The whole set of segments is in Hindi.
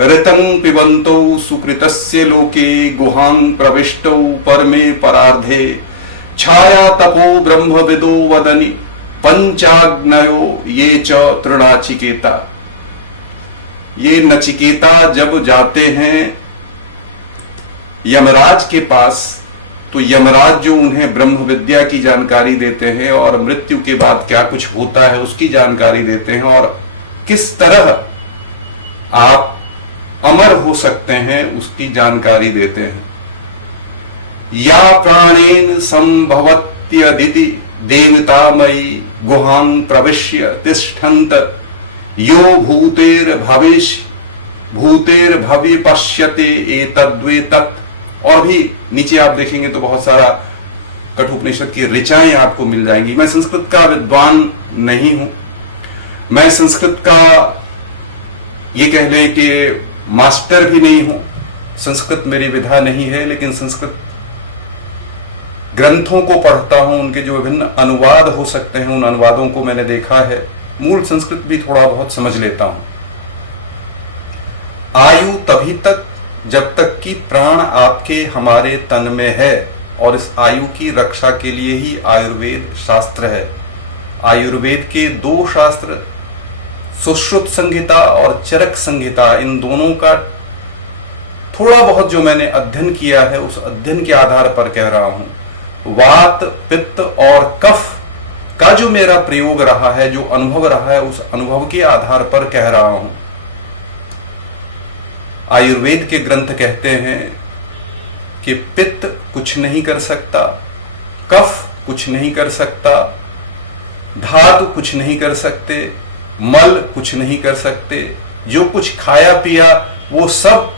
ऋतं पिबन्तौ सुकृतस्य लोके गुहां प्रविष्टौ परमे परार्धे छाया तपो ब्रह्मविदो वदनि पंचाग्नयो ये च तृणाचिकेता। ये नचिकेता जब जाते हैं यमराज के पास, तो यमराज जो उन्हें ब्रह्म विद्या की जानकारी देते हैं और मृत्यु के बाद क्या कुछ होता है उसकी जानकारी देते हैं और किस तरह आप अमर हो सकते हैं उसकी जानकारी देते हैं। या प्राणेन संभवत्यदिति देवतामयी गुहां प्रविश्य तिष्ठन्त यो भूतेर भव्य पश्यते एतद्वेतत्। और भी नीचे आप देखेंगे तो बहुत सारा कठोपनिषद की ऋचाएं आपको मिल जाएंगी। मैं संस्कृत का विद्वान नहीं हूं, मैं संस्कृत का ये कह लें कि मास्टर भी नहीं हूं, संस्कृत मेरी विधा नहीं है, लेकिन संस्कृत ग्रंथों को पढ़ता हूं, उनके जो विभिन्न अनुवाद हो सकते हैं उन अनुवादों को मैंने देखा है, मूल संस्कृत भी थोड़ा बहुत समझ लेता हूं। आयु तभी तक जब तक कि प्राण आपके हमारे तन में है, और इस आयु की रक्षा के लिए ही आयुर्वेद शास्त्र है। आयुर्वेद के दो शास्त्र सुश्रुत संहिता और चरक संहिता, इन दोनों का थोड़ा बहुत जो मैंने अध्ययन किया है उस अध्ययन के आधार पर कह रहा हूं। वात पित्त और कफ का जो मेरा प्रयोग रहा है, जो अनुभव रहा है, उस अनुभव के आधार पर कह रहा हूं। आयुर्वेद के ग्रंथ कहते हैं कि पित्त कुछ नहीं कर सकता, कफ कुछ नहीं कर सकता, धातु कुछ नहीं कर सकते, मल कुछ नहीं कर सकते, जो कुछ खाया पिया वो सब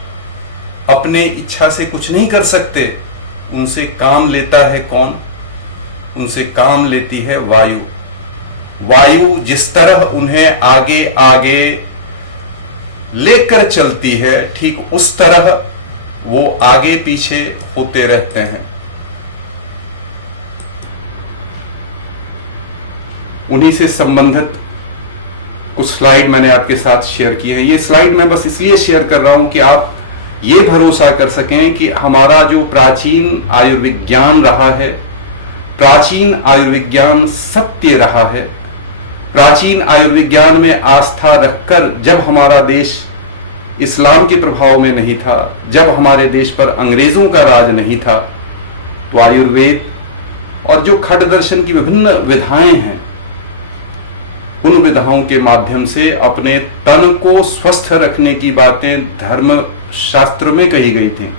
अपने इच्छा से कुछ नहीं कर सकते। उनसे काम लेता है कौन? उनसे काम लेती है वायु। वायु जिस तरह उन्हें आगे आगे लेकर चलती है, ठीक उस तरह वो आगे पीछे होते रहते हैं। उन्हीं से संबंधित कुछ स्लाइड मैंने आपके साथ शेयर की है। ये स्लाइड मैं बस इसलिए शेयर कर रहा हूं कि आप ये भरोसा कर सकें कि हमारा जो प्राचीन आयुर्विज्ञान रहा है, प्राचीन आयुर्विज्ञान सत्य रहा है। प्राचीन आयुर्विज्ञान में आस्था रखकर जब हमारा देश इस्लाम के प्रभाव में नहीं था, जब हमारे देश पर अंग्रेजों का राज नहीं था, तो आयुर्वेद और जो खट दर्शन की विभिन्न विधाएं हैं, उन विधाओं के माध्यम से अपने तन को स्वस्थ रखने की बातें धर्म शास्त्र में कही गई थी।